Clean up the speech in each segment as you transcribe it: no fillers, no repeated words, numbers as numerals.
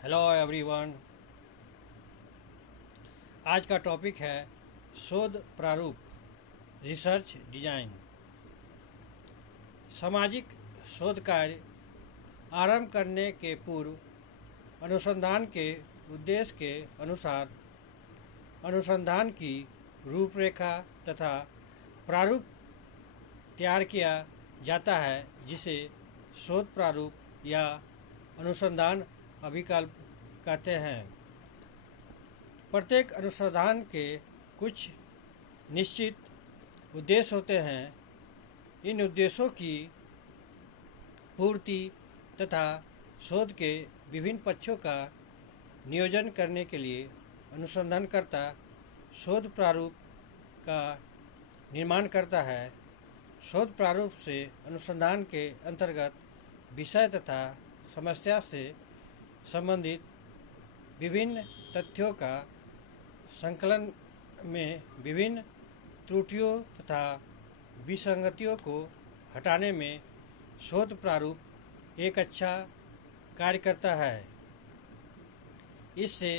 Hello everyone. आज का topic है शोध प्रारूप, रिसर्च डिजाइन। सामाजिक शोध कार्य आरंभ करने के पूर्व अनुसंधान के उद्देश्य के अनुसार अनुसंधान की रूपरेखा तथा प्रारूप तैयार किया जाता है, जिसे शोध प्रारूप या अनुसंधान अभिकल्प कहते हैं। प्रत्येक अनुसंधान के कुछ निश्चित उद्देश्य होते हैं। इन उद्देश्यों की पूर्ति तथा शोध के विभिन्न पक्षों का नियोजन करने के लिए अनुसंधानकर्ता शोध प्रारूप का निर्माण करता है। शोध प्रारूप से अनुसंधान के अंतर्गत विषय तथा समस्या से संबंधित विभिन्न तथ्यों का संकलन में विभिन्न त्रुटियों तथा विसंगतियों को हटाने में शोध प्रारूप एक अच्छा कार्य करता है। इससे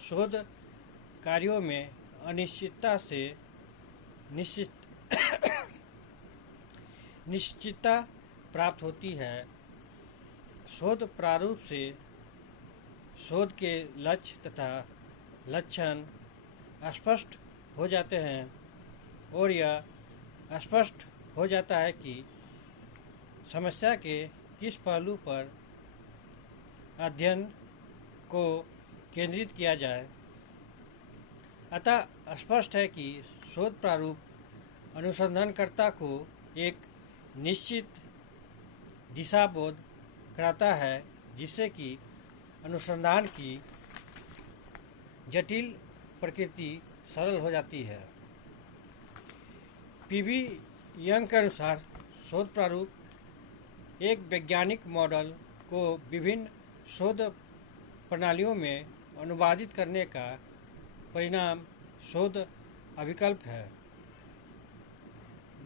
शोध कार्यों में अनिश्चितता से निश्चितता प्राप्त होती है। शोध प्रारूप से शोध के लक्ष्य तथा लक्षण स्पष्ट हो जाते हैं और यह स्पष्ट हो जाता है कि समस्या के किस पहलू पर अध्ययन को केंद्रित किया जाए। अतः स्पष्ट है कि शोध प्रारूप अनुसंधानकर्ता को एक निश्चित दिशाबोध कराता है, जिससे कि अनुसंधान की जटिल प्रकृति सरल हो जाती है। पीवी यंग के अनुसार शोध प्रारूप एक वैज्ञानिक मॉडल को विभिन्न शोध प्रणालियों में अनुवादित करने का परिणाम शोध अभिकल्प है।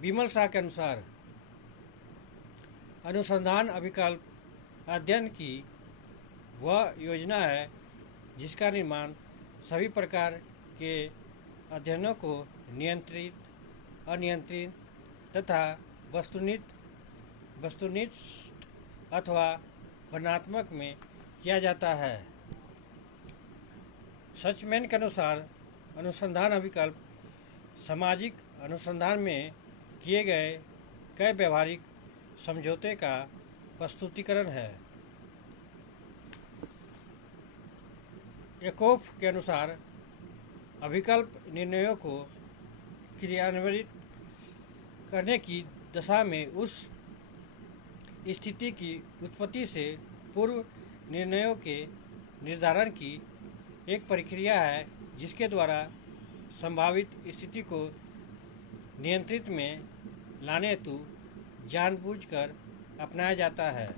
विमल शाह के अनुसार अनुसंधान अभिकल्प अध्ययन की वह योजना है जिसका निर्माण सभी प्रकार के अध्ययनों को नियंत्रित, अनियंत्रित तथा वस्तुनिष्ठ अथवा वर्णनात्मक में किया जाता है। सचमैन के अनुसार अनुसंधान अभिकल्प सामाजिक अनुसंधान में किए गए कई व्यवहारिक समझौते का प्रस्तुतिकरण है। एकोफ के अनुसार अभिकल्प निर्णयों को क्रियान्वित करने की दशा में उस स्थिति की उत्पत्ति से पूर्व निर्णयों के निर्धारण की एक प्रक्रिया है, जिसके द्वारा संभावित स्थिति को नियंत्रित में लाने हेतु जानबूझकर अपनाया जाता है।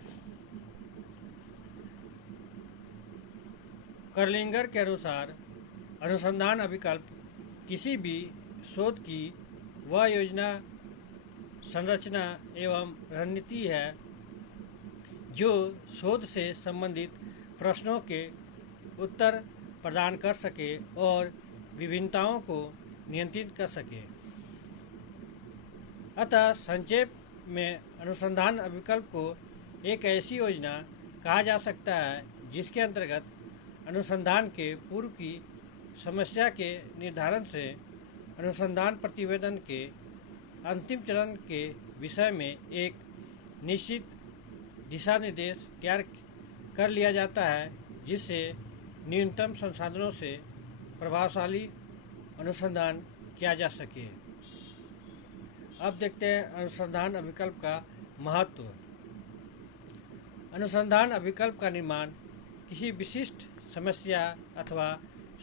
कर्लिंगर के अनुसार अनुसंधान अभिकल्प किसी भी शोध की वह योजना, संरचना एवं रणनीति है जो शोध से संबंधित प्रश्नों के उत्तर प्रदान कर सके और विभिन्नताओं को नियंत्रित कर सके। अतः संक्षेप में अनुसंधान अभिकल्प को एक ऐसी योजना कहा जा सकता है जिसके अंतर्गत अनुसंधान के पूर्व की समस्या के निर्धारण से अनुसंधान प्रतिवेदन के अंतिम चरण के विषय में एक निश्चित दिशा निर्देश तैयार कर लिया जाता है, जिससे न्यूनतम संसाधनों से प्रभावशाली अनुसंधान किया जा सके। अब देखते हैं अनुसंधान अभिकल्प का महत्व। अनुसंधान अभिकल्प का निर्माण किसी विशिष्ट समस्या अथवा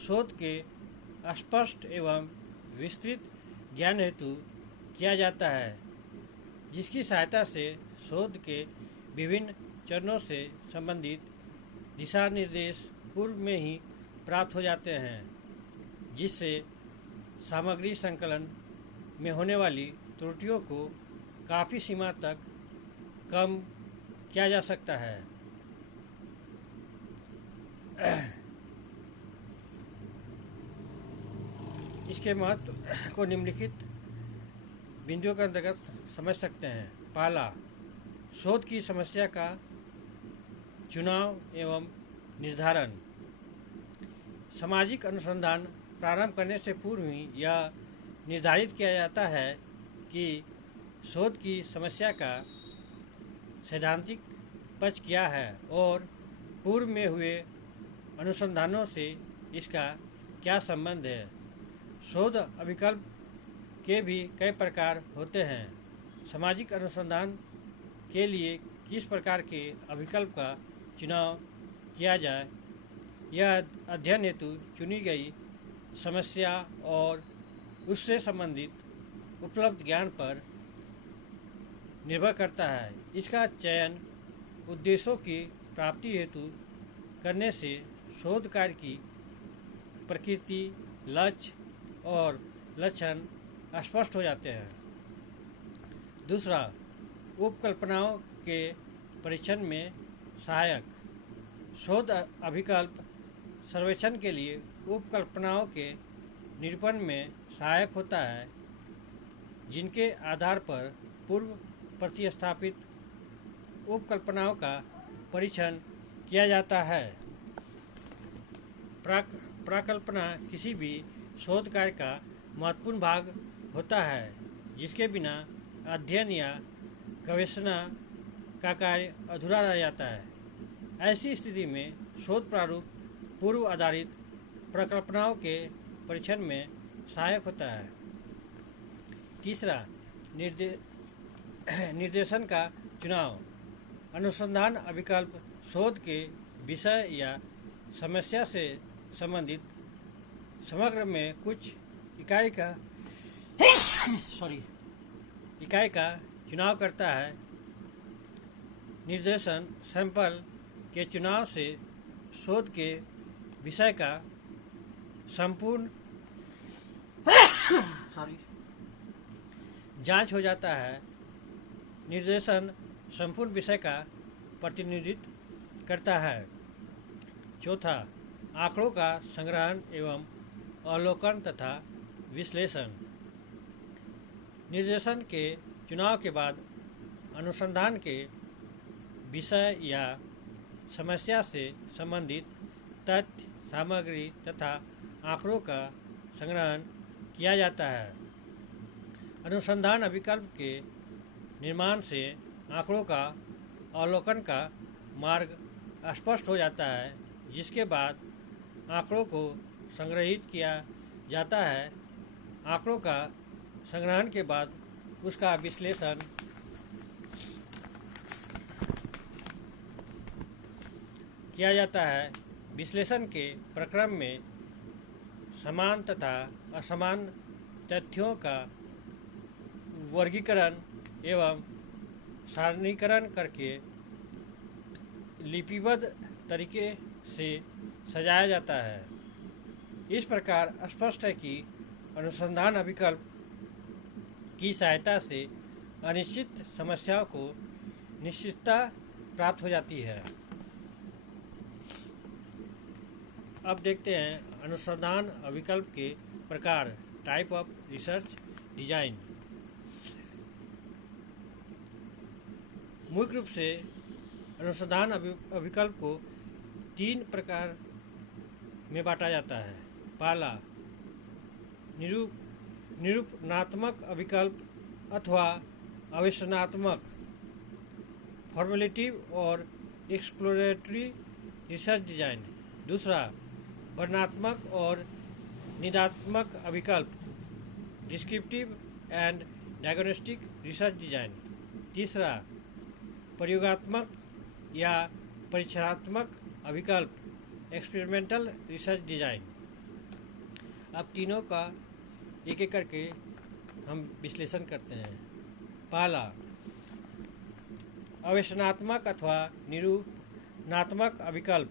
शोध के स्पष्ट एवं विस्तृत ज्ञान हेतु किया जाता है, जिसकी सहायता से शोध के विभिन्न चरणों से संबंधित दिशा निर्देश पूर्व में ही प्राप्त हो जाते हैं, जिससे सामग्री संकलन में होने वाली त्रुटियों को काफ़ी सीमा तक कम किया जा सकता है। इसके महत्व को निम्नलिखित बिंदुओं के अंतर्गत समझ सकते हैं। पहला, शोध की समस्या का चुनाव एवं निर्धारण। सामाजिक अनुसंधान प्रारंभ करने से पूर्व ही यह निर्धारित किया जाता है कि शोध की समस्या का सैद्धांतिक पक्ष क्या है और पूर्व में हुए अनुसंधानों से इसका क्या संबंध है। शोध अभिकल्प के भी कई प्रकार होते हैं। सामाजिक अनुसंधान के लिए किस प्रकार के अभिकल्प का चुनाव किया जाए, यह अध्ययन हेतु चुनी गई समस्या और उससे संबंधित उपलब्ध ज्ञान पर निर्भर करता है। इसका चयन उद्देश्यों की प्राप्ति हेतु करने से शोध कार्य की प्रकृति, लक्ष्य और लक्षण स्पष्ट हो जाते हैं। दूसरा, उपकल्पनाओं के परीक्षण में सहायक। शोध अभिकल्प सर्वेक्षण के लिए उपकल्पनाओं के निरूपण में सहायक होता है, जिनके आधार पर पूर्व प्रतिस्थापित उपकल्पनाओं का परीक्षण किया जाता है। प्राकल्पना किसी भी शोध कार्य का महत्वपूर्ण भाग होता है, जिसके बिना अध्ययन या गवेषणा का कार्य अधूरा रह जाता है। ऐसी स्थिति में शोध प्रारूप पूर्व आधारित प्रकल्पनाओं के परीक्षण में सहायक होता है। तीसरा, निर्देशन का चुनाव। अनुसंधान अभिकल्प शोध के विषय या समस्या से संबंधित समग्र में कुछ इकाई का चुनाव करता है। निर्देशन सैंपल के चुनाव से शोध के विषय का संपूर्ण जांच हो जाता है। निर्देशन संपूर्ण विषय का प्रतिनिधित्व करता है। चौथा, आंकड़ों का संग्रहण एवं अवलोकन तथा विश्लेषण। निर्देशन के चुनाव के बाद अनुसंधान के विषय या समस्या से संबंधित तथ्य, सामग्री तथा आंकड़ों का संग्रहण किया जाता है। अनुसंधान अभिकल्प के निर्माण से आंकड़ों का अवलोकन का मार्ग स्पष्ट हो जाता है, जिसके बाद आंकड़ों को संग्रहित किया जाता है। आंकड़ों का संग्रहण के बाद उसका विश्लेषण किया जाता है। विश्लेषण के प्रक्रम में समान तथा असमान तथ्यों का वर्गीकरण एवं सारणीकरण करके लिपिबद्ध तरीके से सजाया जाता है। इस प्रकार स्पष्ट है कि अनुसंधान अभिकल्प की सहायता से अनिश्चित समस्याओं को निश्चितता प्राप्त हो जाती है। अब देखते हैं अनुसंधान अभिकल्प के प्रकार, टाइप ऑफ रिसर्च डिजाइन। मुख्य रूप से अनुसंधान अभिकल्प को 3 प्रकार में बांटा जाता है। पहला, निरूपणात्मक अभिकल्प अथवा आवेशनात्मक, फॉर्मेटिव और एक्सप्लोरेटरी रिसर्च डिजाइन। दूसरा, वर्णनात्मक और निदात्मक अभिकल्प, descriptive and diagnostic research design. तीसरा, प्रयोगात्मक या परीक्षणात्मक अभिकल्प, एक्सपेरिमेंटल रिसर्च डिजाइन। अब तीनों का एक एक करके हम विश्लेषण करते हैं। पहला, आवेशनात्मक अथवा निरूपणात्मक अभिकल्प,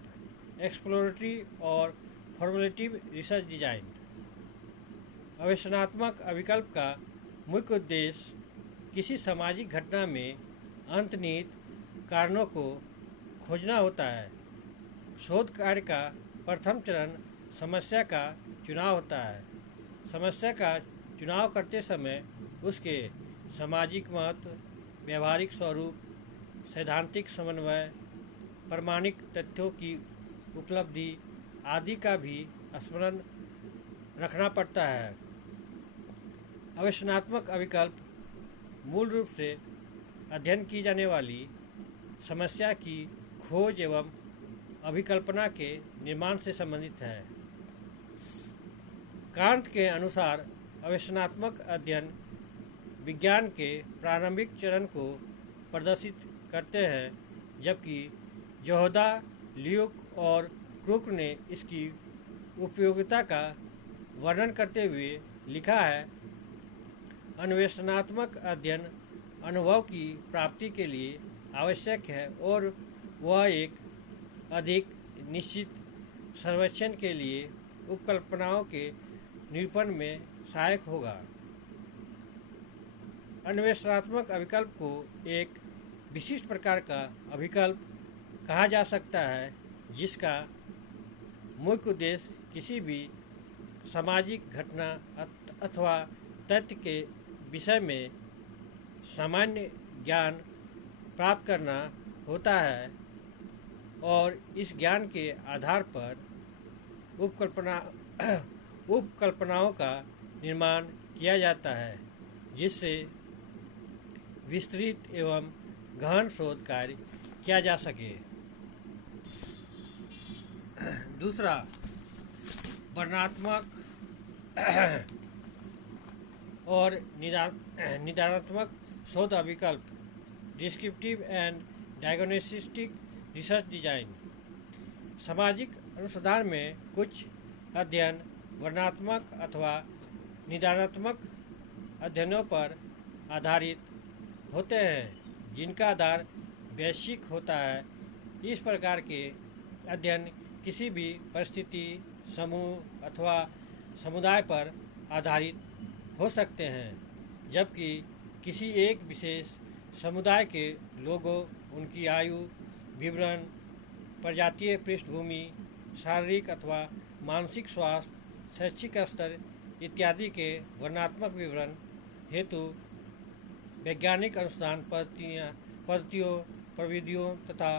एक्सप्लोरेटरी और फॉर्मेटिव रिसर्च डिजाइन। आवेशनात्मक अभिकल्प का मुख्य उद्देश्य किसी सामाजिक घटना में अंतर्निहित कारणों को खोजना होता है। शोध कार्य का प्रथम चरण समस्या का चुनाव होता है। समस्या का चुनाव करते समय उसके सामाजिक महत्व, व्यवहारिक स्वरूप, सैद्धांतिक समन्वय, प्रमाणिक तथ्यों की उपलब्धि आदि का भी स्मरण रखना पड़ता है। अन्वेषणात्मक अभिकल्प मूल रूप से अध्ययन की जाने वाली समस्या की खोज एवं अभिकल्पना के निर्माण से संबंधित है। कांत के अनुसार अन्वेषणात्मक अध्ययन विज्ञान के प्रारंभिक चरण को प्रदर्शित करते हैं, जबकि जोहदा, ल्यूक और क्रूक ने इसकी उपयोगिता का वर्णन करते हुए लिखा है, अन्वेषणात्मक अध्ययन अनुभव की प्राप्ति के लिए आवश्यक है और वह एक अधिक निश्चित सर्वेक्षण के लिए उपकल्पनाओं के निरूपण में सहायक होगा। अन्वेषणात्मक अभिकल्प को एक विशिष्ट प्रकार का अभिकल्प कहा जा सकता है, जिसका मुख्य उद्देश्य किसी भी सामाजिक घटना अथवा तथ्य के विषय में सामान्य ज्ञान प्राप्त करना होता है और इस ज्ञान के आधार पर उपकल्पनाओं का निर्माण किया जाता है, जिससे विस्तृत एवं गहन शोध कार्य किया जा सके। दूसरा, वर्णनात्मक और निदानात्मक शोध अभिकल्प, descriptive and diagnostic research design. सामाजिक अनुसंधान में कुछ अध्ययन वर्णनात्मक अथवा निदानात्मक अध्ययनों पर आधारित होते हैं, जिनका आधार वैश्विक होता है। इस प्रकार के अध्ययन किसी भी परिस्थिति, समूह अथवा समुदाय पर आधारित हो सकते हैं, जबकि किसी एक विशेष समुदाय के लोगों, उनकी आयु, विवरण, प्रजातीय पृष्ठभूमि, शारीरिक अथवा मानसिक स्वास्थ्य, शैक्षिक स्तर इत्यादि के वर्णनात्मक विवरण हेतु वैज्ञानिक अनुसंधान पद्धतियों, प्रविधियों तथा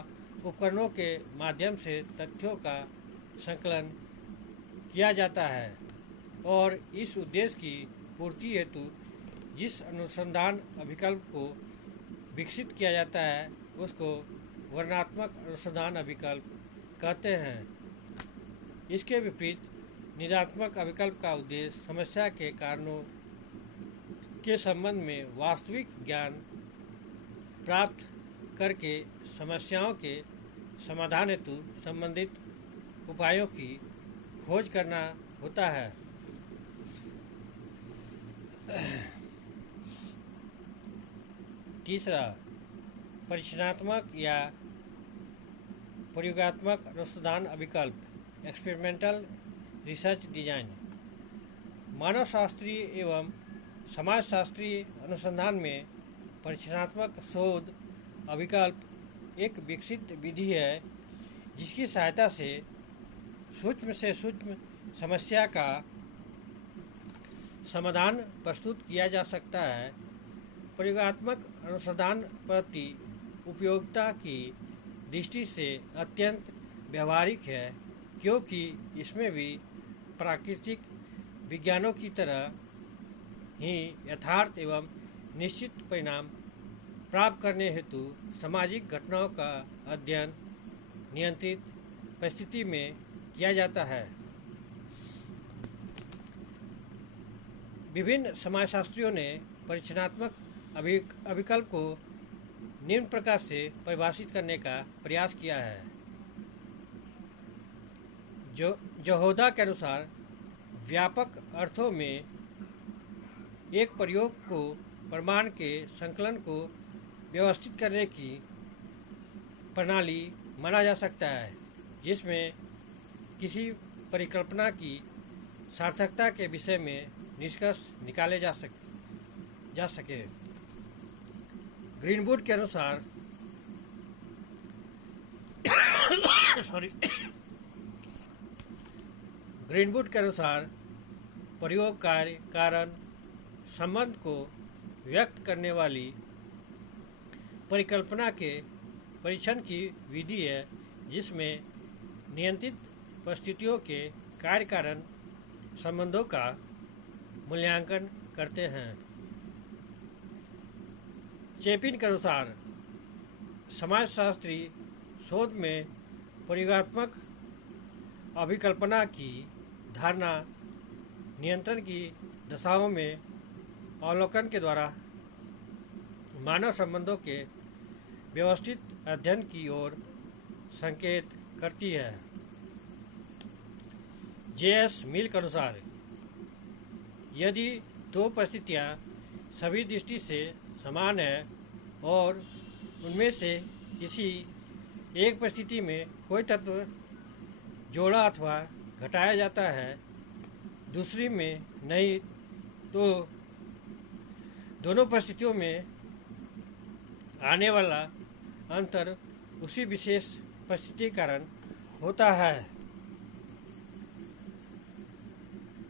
उपकरणों के माध्यम से तथ्यों का संकलन किया जाता है और इस उद्देश्य की पूर्ति हेतु जिस अनुसंधान अभिकल्प को विकसित किया जाता है उसको वर्णनात्मक अनुसंधान अभिकल्प कहते हैं। इसके विपरीत निदानात्मक अभिकल्प का उद्देश्य समस्या के कारणों के संबंध में वास्तविक ज्ञान प्राप्त करके समस्याओं के समाधान हेतु संबंधित उपायों की खोज करना होता है। तीसरा, परीक्षणात्मक या प्रयोगात्मक अनुसंधान अभिकल्प, एक्सपेरिमेंटल रिसर्च डिजाइन। मानवशास्त्रीय एवं समाजशास्त्रीय अनुसंधान में परीक्षणात्मक शोध अभिकल्प एक विकसित विधि है, जिसकी सहायता से सूक्ष्म समस्या का समाधान प्रस्तुत किया जा सकता है। प्रयोगात्मक अनुसंधान पद्धति उपयोगिता की दृष्टि से अत्यंत व्यवहारिक है, क्योंकि इसमें भी प्राकृतिक विज्ञानों की तरह ही यथार्थ एवं निश्चित परिणाम प्राप्त करने हेतु सामाजिक घटनाओं का अध्ययन नियंत्रित परिस्थिति में किया जाता है। विभिन्न समाजशास्त्रियों ने परीक्षणात्मक अभिकल्प को निम्न प्रकार से परिभाषित करने का प्रयास किया है। जोहोदा के अनुसार व्यापक अर्थों में एक प्रयोग को प्रमाण के संकलन को व्यवस्थित करने की प्रणाली माना जा सकता है, जिसमें किसी परिकल्पना की सार्थकता के विषय में निष्कर्ष निकाले जा सके। ग्रीनवुड के अनुसार सॉरी। ग्रीनवुड के अनुसार प्रयोग कार्य कारण संबंध को व्यक्त करने वाली परिकल्पना के परीक्षण की विधि है जिसमें नियंत्रित परिस्थितियों के कार्य कारण संबंधों का मूल्यांकन करते हैं। चेपिन के अनुसार समाजशास्त्री शोध में प्रयोगात्मक अभिकल्पना की धारणा नियंत्रण की दशाओं में अवलोकन के द्वारा मानव संबंधों के व्यवस्थित अध्ययन की ओर संकेत करती है। जे.एस. मिल के अनुसार यदि दो परिस्थितियां सभी दृष्टि से समान है और उनमें से किसी एक परिस्थिति में कोई तत्व जोड़ा अथवा घटाया जाता है, दूसरी में नहीं, तो दोनों परिस्थितियों में आने वाला अंतर उसी विशेष परिस्थिति के कारण होता है।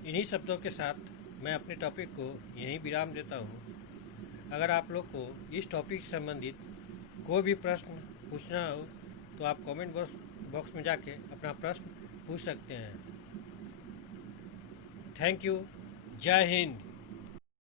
इन्हीं शब्दों के साथ मैं अपने टॉपिक को यहीं विराम देता हूँ। अगर आप लोग को इस टॉपिक से संबंधित कोई भी प्रश्न पूछना हो तो आप कमेंट बॉक्स में जाके अपना प्रश्न पूछ सकते हैं। Thank you. जय हिंद।